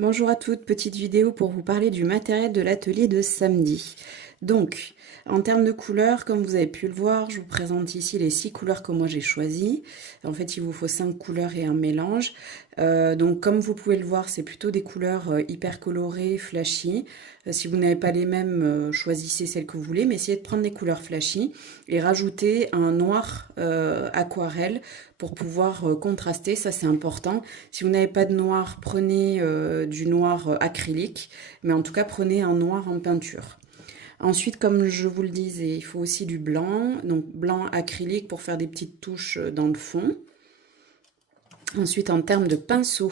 Bonjour à toutes, petite vidéo pour vous parler du matériel de l'atelier de samedi. Donc, en termes de couleurs, comme vous avez pu le voir, je vous présente ici les 6 couleurs que moi j'ai choisies. En fait, il vous faut 5 couleurs et un mélange. Donc, comme vous pouvez le voir, c'est plutôt des couleurs hyper colorées, flashy. Si vous n'avez pas les mêmes, choisissez celles que vous voulez, mais essayez de prendre des couleurs flashy et rajouter un noir aquarelle pour pouvoir contraster, ça c'est important. Si vous n'avez pas de noir, prenez du noir acrylique, mais en tout cas prenez un noir en peinture. Ensuite, comme je vous le disais, il faut aussi du blanc, donc blanc acrylique pour faire des petites touches dans le fond. Ensuite, en termes de pinceau,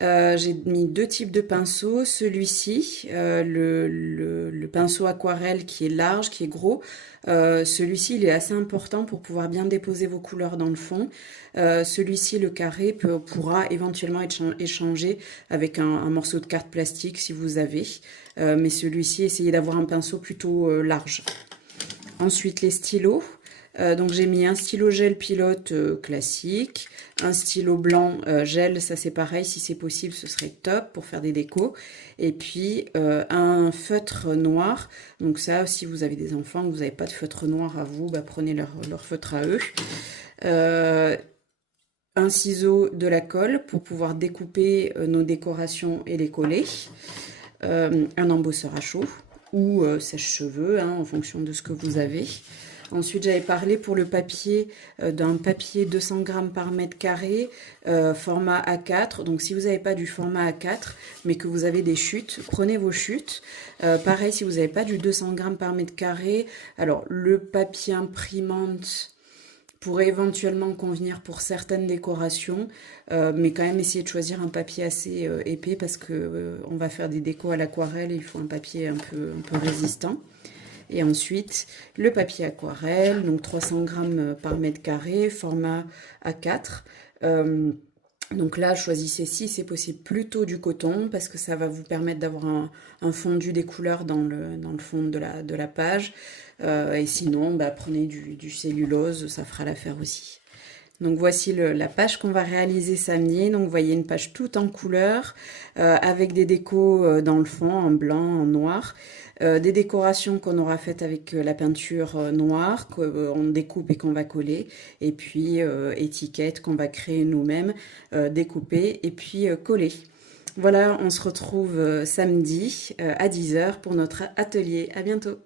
j'ai mis 2 types de pinceaux. Celui-ci, le pinceau aquarelle qui est large, qui est gros, celui-ci il est assez important pour pouvoir bien déposer vos couleurs dans le fond. Celui-ci, le carré, pourra éventuellement être échangé avec un morceau de carte plastique si vous avez. Mais celui-ci, essayez d'avoir un pinceau plutôt large. Ensuite, les stylos. Donc j'ai mis un stylo gel pilote classique, un stylo blanc gel, ça c'est pareil, si c'est possible ce serait top pour faire des décos, et puis un feutre noir. Donc ça, si vous avez des enfants, que vous n'avez pas de feutre noir à vous, bah, prenez leur feutre à eux. Un ciseau, de la colle pour pouvoir découper nos décorations et les coller, un embosseur à chaud ou sèche-cheveux en fonction de ce que vous avez. Ensuite, j'avais parlé pour le papier d'un papier 200 grammes par mètre carré, format A4. Donc, si vous n'avez pas du format A4, mais que vous avez des chutes, prenez vos chutes. Pareil, si vous n'avez pas du 200 grammes par mètre carré, alors le papier imprimante pourrait éventuellement convenir pour certaines décorations, mais quand même essayer de choisir un papier assez épais parce que on va faire des décos à l'aquarelle et il faut un papier un peu résistant. Et ensuite, le papier aquarelle, donc 300 grammes par mètre carré, format A4. Donc là, choisissez si c'est possible plutôt du coton parce que ça va vous permettre d'avoir un fondu des couleurs dans le fond de la page. Et sinon, bah, prenez du cellulose, ça fera l'affaire aussi. Donc voici la page qu'on va réaliser samedi. Donc vous voyez une page toute en couleur avec des décos dans le fond, en blanc, en noir. Des décorations qu'on aura faites avec la peinture noire qu'on découpe et qu'on va coller. Et puis étiquettes qu'on va créer nous-mêmes, découper et puis coller. Voilà, on se retrouve samedi à 10 h pour notre atelier. À bientôt.